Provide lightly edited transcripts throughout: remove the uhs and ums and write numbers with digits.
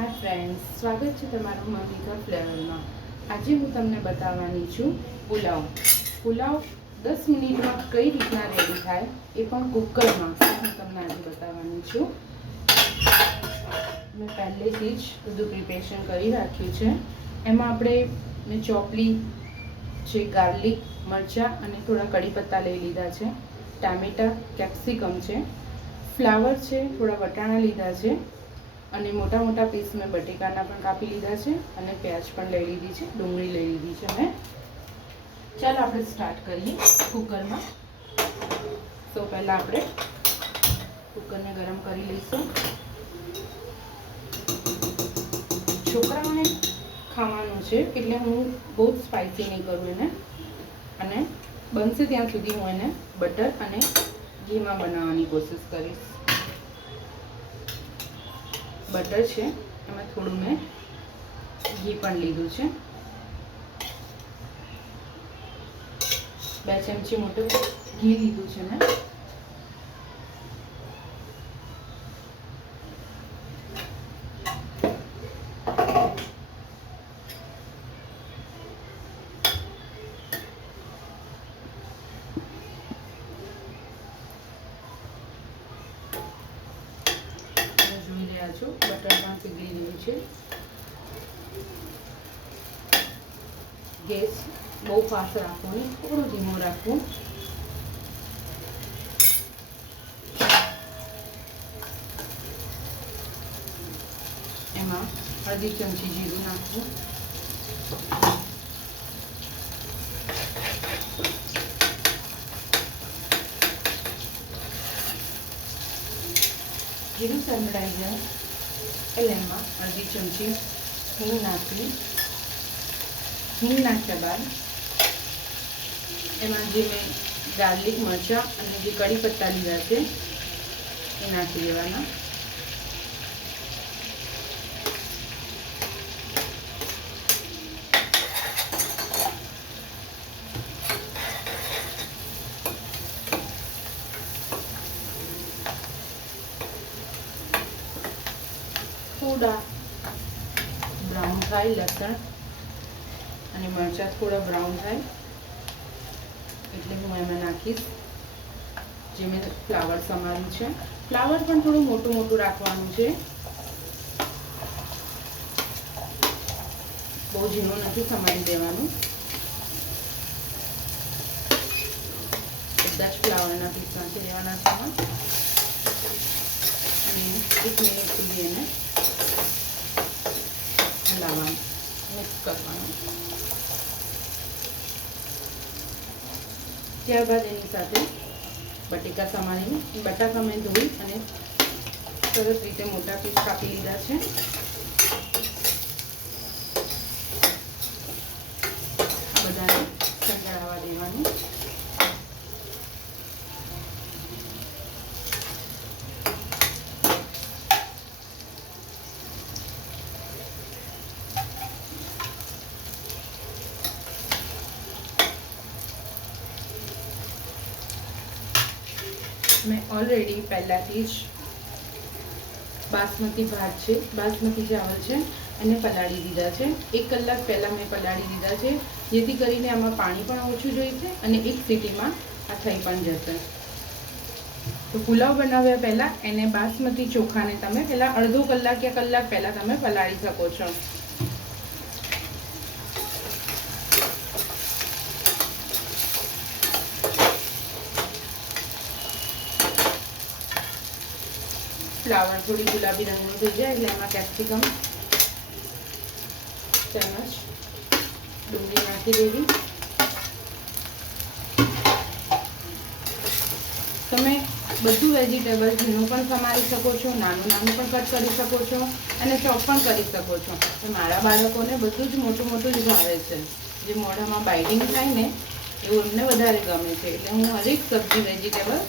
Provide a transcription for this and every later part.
Hi friends, स्वागत है तमाરું mummy ફ્લેવરમાં। આજે હું તમને બતાવવાની છું પુલાવ 10 મિનિટમાં કઈ રીતના રેડી થાય એ પણ કુકરમાં હું તમને આજે બતાવવાની છું। મેં પહેલેથી જ બધું પ્રિપેરેશન કરી રાખ્યું છે। એમાં આપણે મેં ચોપલી છે, ગાર્લિક, મરચાં અને થોડા કડી પત્તા લઈ લીધા છે, ટામેટા, કેપ્સિકમ છે, ફ્લાવર છે, થોડા વટાણા લીધા છે અને મોટા મોટા પીસ મેં બટેકાના પણ કાપી લીધા છે અને પ્યાજ પણ લઈ લીધી છે, ડુંગળી લઈ લીધી છે મેં। ચાલો આપણે સ્ટાર્ટ કરીએ કુકરમાં। સૌ પહેલાં આપણે કુકરને ગરમ કરી લઈશું। છોકરાઓને ખાવાનું છે એટલે હું બહુ જ સ્પાઇસી નહીં કરું એને, અને બનશે ત્યાં સુધી હું એને બટર અને ઘીમાં બનાવવાની કોશિશ કરીશ। બટર છે એમાં થોડું મેં ઘી પણ લીધું છે, 2 ચમચી મોટું ઘી લીધું છે મેં। બટર પણ પીગળી ગયું છે। ગેસ બહુ ફાસ્ટ રાખવો નહીં, થોડું ધીમું રાખવું। એમાં અડધી ચમચી જીરું નાખવું, જીરું સનડાઈ જાય એટલે એમાં અડધી ચમચી હિંગ નાખવી। હિંગ નાખ્યા બાદ એમાં જે મેં ગાર્લિક, મરચાં અને જે કડી પત્તા લીધા છે એ નાખી દેવાના। થોડા બ્રાઉન થાય લસણ અને મરચાં થોડા બ્રાઉન થાય એટલે હું એમાં નાખીશ જે મેં ફ્લાવર સમાર્યું છે। ફ્લાવર પણ થોડું મોટું મોટું રાખવાનું છે, બહુ ઝીણું નથી સમારી દેવાનું। બધા જ ફ્લાવરના પીસ નાખી દેવાના છે અને 1 મિનિટ સુધી એને હલાવવાનું, મિક્સ કરવાનું। ત્યારબાદ એની સાથે બટેકા સમારીને બટાકા મેં ધોઈ અને સરસ રીતે મોટા પીસ કાપી લીધા છે। બધાને સંકળાવવા દેવાનું। મેં ઓલરેડી પહેલાંથી જ બાસમતી ભાત છે, બાસમતી ચાવલ છે એને પલાળી દીધા છે। 1 કલાક પહેલાં મેં પલાળી દીધા છે, જેથી કરીને આમાં પાણી પણ ઓછું જોઈશે અને 1 સીટીમાં આ થઈ પણ જશે। તો પુલાવ બનાવ્યા પહેલાં એને બાસમતી ચોખાને તમે પહેલાં અડધો કલાક યા કલાક પહેલાં તમે પલાળી શકો છો। ફ્લાવર થોડી ગુલાબી રંગનું થઈ જાય એટલે એમાં કેપ્સિકમ ચમચ ડુંગળી નાખી દેવી। તમે બધું વેજીટેબલ ઝીણું પણ સમારી શકો છો, નાનું નાનું પણ કટ કરી શકો છો અને ચોપ પણ કરી શકો છો। તો મારા બાળકોને બધું જ મોટું મોટું જ ભાવે છે, જે મોઢામાં બાઇડિંગ થાય ને એવું એમને વધારે ગમે છે, એટલે હું હરેક સબ્જી વેજીટેબલ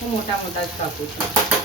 હું મોટા મોટા જ કાપું છું।